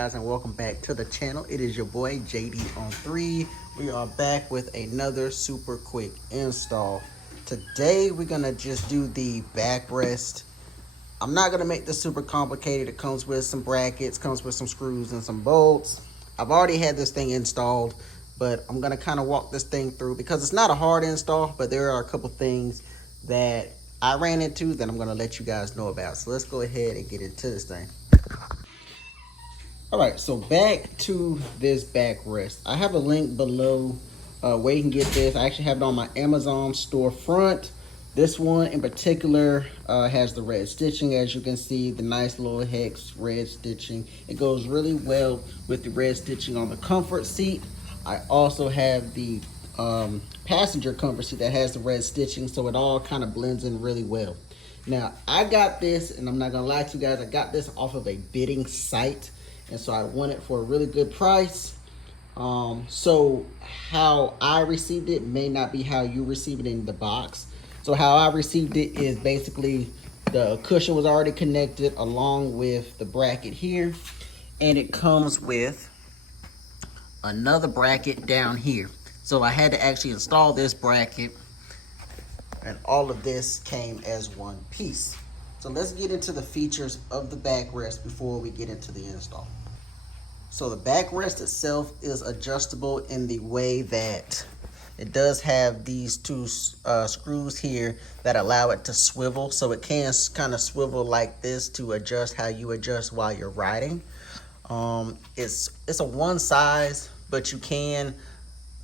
guys, and welcome back to the channel. It is your boy JD on 3. We are back with another super quick install. Today we're gonna just do the backrest. I'm not gonna make this super complicated. It comes with some brackets, comes with some screws and some bolts. I've already had this thing installed, but I'm gonna kind of walk this thing through because it's not a hard install, but there are a couple things that I ran into that I'm gonna let you guys know about. So let's go ahead and get into this thing. All right, so back to this backrest. I have a link below where you can get this. I actually have it on my Amazon storefront. This one in particular has the red stitching, as you can see, the nice little hex red stitching. It goes really well with the red stitching on the comfort seat. I also have the passenger comfort seat that has the red stitching, so it all kind of blends in really well. Now, I got this, and I'm not gonna lie to you guys, I got this off of a bidding site. And so I won it for a really good price. So how I received it may not be how you receive it in the box. So how I received it is basically the cushion was already connected along with the bracket here. And it comes with another bracket down here. So I had to actually install this bracket. And all of this came as one piece. So let's get into the features of the backrest before we get into the install. So the backrest itself is adjustable in the way that it does have these two screws here that allow it to swivel. So it can kind of swivel like this to adjust how you adjust while you're riding. It's a one size, but you can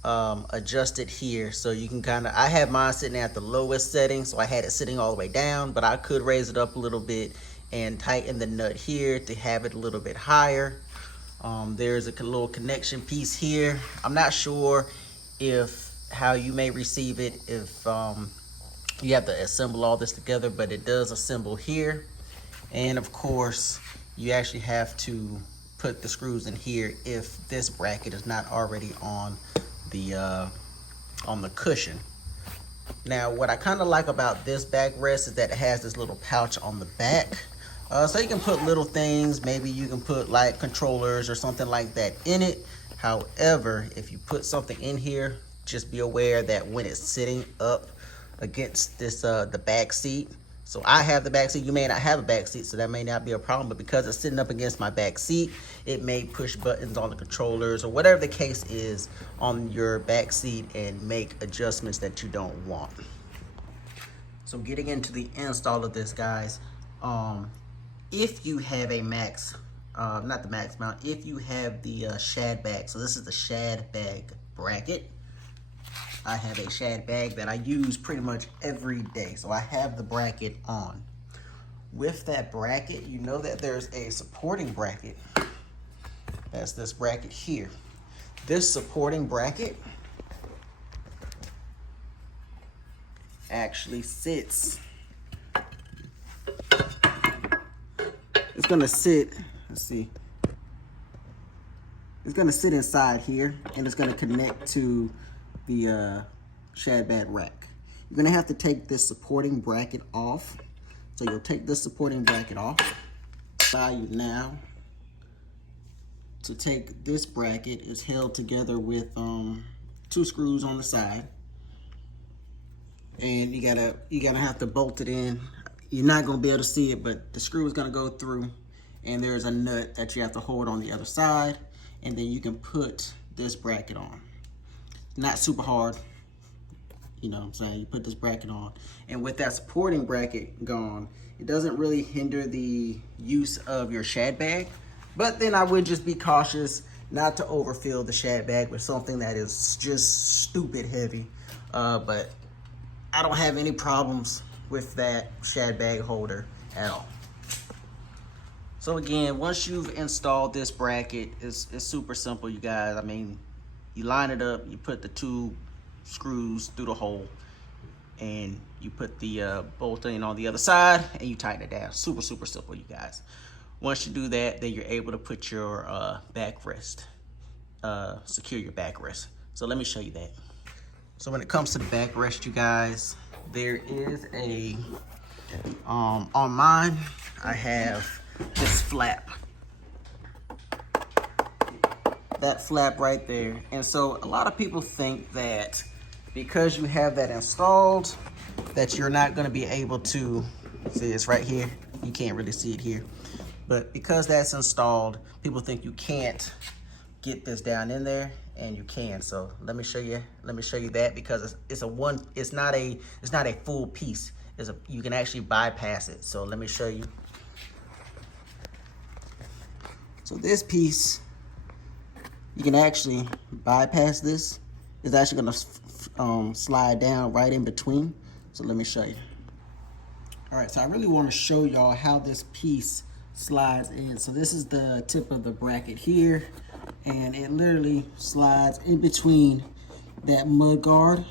adjust it here. So you can kind of, I have mine sitting at the lowest setting, so I had it sitting all the way down, but I could raise it up a little bit and tighten the nut here to have it a little bit higher. There's a little connection piece here. I'm not sure if how you may receive it, if you have to assemble all this together, but it does assemble here. And of course, you actually have to put the screws in here if this bracket is not already on the cushion. Now, what I kind of like about this backrest is that it has this little pouch on the back. So you can put little things, maybe you can put like controllers or something like that in it. However, if you put something in here, just be aware that when it's sitting up against this the back seat, so I have the back seat, you may not have a back seat, so that may not be a problem, but because it's sitting up against my back seat, it may push buttons on the controllers or whatever the case is on your back seat and make adjustments that you don't want. So getting into the install of this, guys, if you have a max, not the max mount, if you have the shad bag, so this is the shad bag bracket. I have a shad bag that I use pretty much every day, so I have the bracket on. With that bracket, you know that there's a supporting bracket. That's this bracket here. This supporting bracket actually sits, it's gonna sit, let's see, it's gonna sit inside here and it's gonna connect to the shad bag rack. You're gonna have to take this supporting bracket off. So you'll take this supporting bracket off. Allow you now to take this bracket. It's held together with two screws on the side. And you're gonna have to bolt it in. You're not gonna be able to see it, but the screw is gonna go through and there's a nut that you have to hold on the other side, and then you can put this bracket on. Not super hard, you know what I'm saying? You put this bracket on, and with that supporting bracket gone, it doesn't really hinder the use of your shad bag, but then I would just be cautious not to overfill the shad bag with something that is just stupid heavy, but I don't have any problems with that shad bag holder at all. So again, once you've installed this bracket, it's super simple, you guys. I mean, you line it up, you put the two screws through the hole, and you put the bolt in on the other side, and you tighten it down. Super, super simple, you guys. Once you do that, then you're able to put your backrest, secure your backrest. So let me show you that. So when it comes to the backrest, you guys, there is a, on mine, I have this flap. that flap right there. And so a lot of people think that because you have that installed, that you're not gonna be able to, see it's right here, you can't really see it here, but because that's installed, people think you can't get this down in there, and you can. So let me show you that, because it's not a full piece. You can actually bypass it. So let me show you. So this piece, you can actually bypass this. It's actually gonna slide down right in between. So let me show you. All right, so I really want to show y'all how this piece slides in. So this is the tip of the bracket here, and it literally slides in between that mud guard.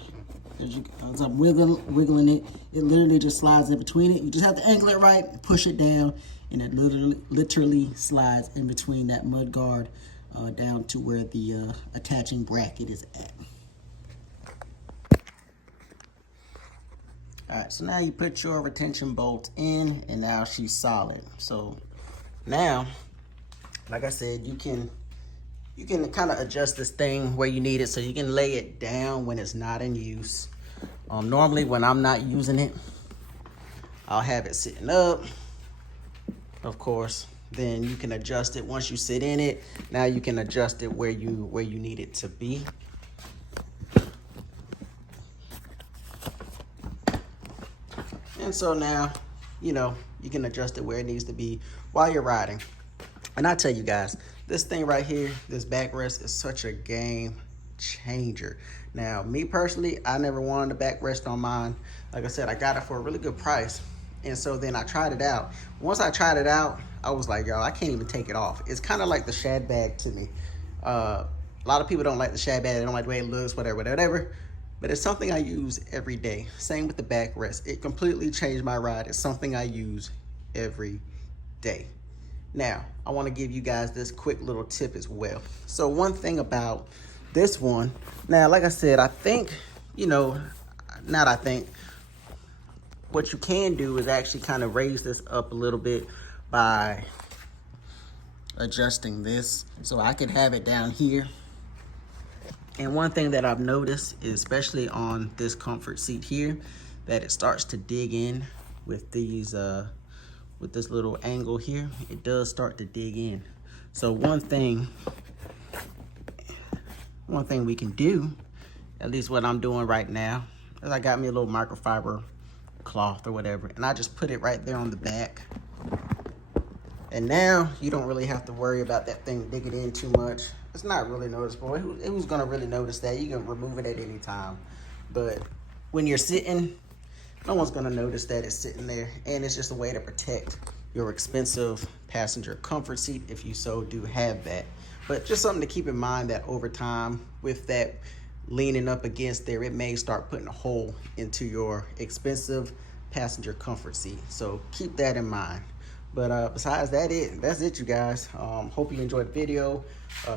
As I'm wiggling it, it literally just slides in between it. You just have to angle it right, push it down, and it literally slides in between that mud guard down to where the attaching bracket is at. All right, so now you put your retention bolt in, and now she's solid. So now, like I said, you can kind of adjust this thing where you need it, so you can lay it down when it's not in use. Normally when I'm not using it, I'll have it sitting up, of course. Then you can adjust it once you sit in it. Now you can adjust it where you need it to be. And so now, you can adjust it where it needs to be while you're riding. And I tell you guys, this thing right here, this backrest, is such a game changer. Now, me personally, I never wanted a backrest on mine. Like I said, I got it for a really good price. And so then I tried it out. Once I tried it out, I was like, yo, I can't even take it off. It's kind of like the shad bag to me. A lot of people don't like the shad bag. They don't like the way it looks, whatever. But it's something I use every day. Same with the backrest. It completely changed my ride. It's something I use every day. Now, I want to give you guys this quick little tip as well. So one thing about this one, now, like I said, I think, what you can do is actually kind of raise this up a little bit by adjusting this. So I could have it down here. And one thing that I've noticed, is especially on this comfort seat here, that it starts to dig in with these, with this little angle here. It does start to dig in. So one thing we can do, at least what I'm doing right now, is I got me a little microfiber cloth or whatever, and I just put it right there on the back. And now you don't really have to worry about that thing digging in too much. It's not really noticeable. Who's gonna really notice that? You can remove it at any time. But when you're sitting, no one's gonna notice that it's sitting there. And it's just a way to protect your expensive passenger comfort seat if you so do have that. But just something to keep in mind, that over time, with that leaning up against there, it may start putting a hole into your expensive passenger comfort seat. So keep that in mind. But besides that's it, you guys. Hope you enjoyed the video.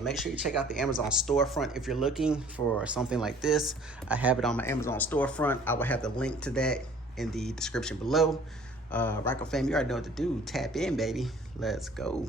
Make sure you check out the Amazon storefront if you're looking for something like this. I have it on my Amazon storefront. I will have the link to that in the description below. Ryker fam, you already know what to do. Tap in, baby. Let's go.